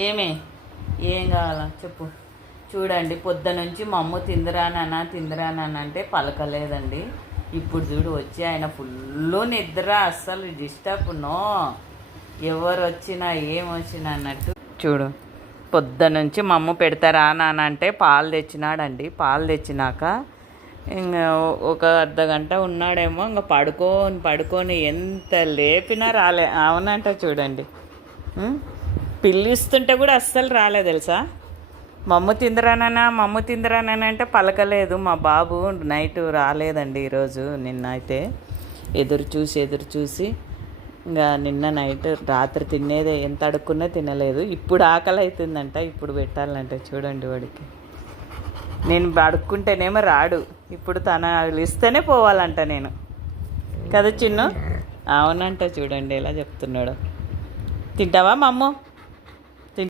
ఏమే ఏం కావాలా చెప్పు. చూడండి పొద్దునుంచి మా అమ్మ తిందిరానన్నా అంటే పలకలేదండి. ఇప్పుడు చూడు వచ్చి ఆయన ఫుల్ నిద్ర, అస్సలు డిస్టర్బ్ నో, ఎవరు వచ్చినా ఏమొచ్చినా అన్నట్టు. చూడు పొద్దునుంచి మా అమ్మ పెడతారా నాన్న అంటే పాలు తెచ్చినాడండి. పాలు తెచ్చినాక ఇంకా ఒక అర్ధగంట ఉన్నాడేమో, ఇంకా పడుకొని ఎంత లేపినా రాలే. అవునంట చూడండి, పిల్లిస్తుంటే కూడా అస్సలు రాలే తెలుసా. మమ్ము తిందరానన్నా అంటే పలకలేదు. మా బాబు నైట్ రాలేదండి ఈరోజు. నిన్న అయితే ఎదురు చూసి ఇంకా నిన్న నైట్ రాత్రి తినేదే, ఎంత అడుక్కున్నా తినలేదు. ఇప్పుడు ఆకలి అవుతుందంట, ఇప్పుడు పెట్టాలంటే చూడండి వాడికి. నేను అడుక్కుంటేనేమో రాడు, ఇప్పుడు తన ఇస్తేనే పోవాలంట నేను కదా చిన్ను. అవునంట చూడండి ఎలా చెప్తున్నాడు. తింటావా మమ్ము?